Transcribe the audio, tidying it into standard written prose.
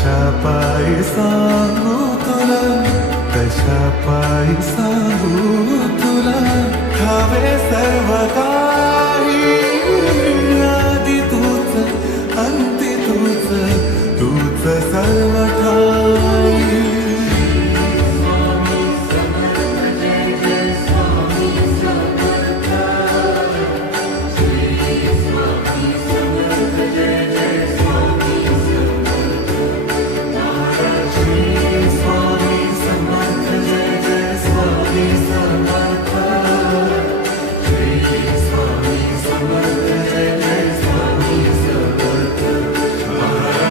कशा पायी सांगू तुला, कशा पायी सांगू तुला, हवे सर्व काही, आधी तूच अंती तूच, तूच सर्व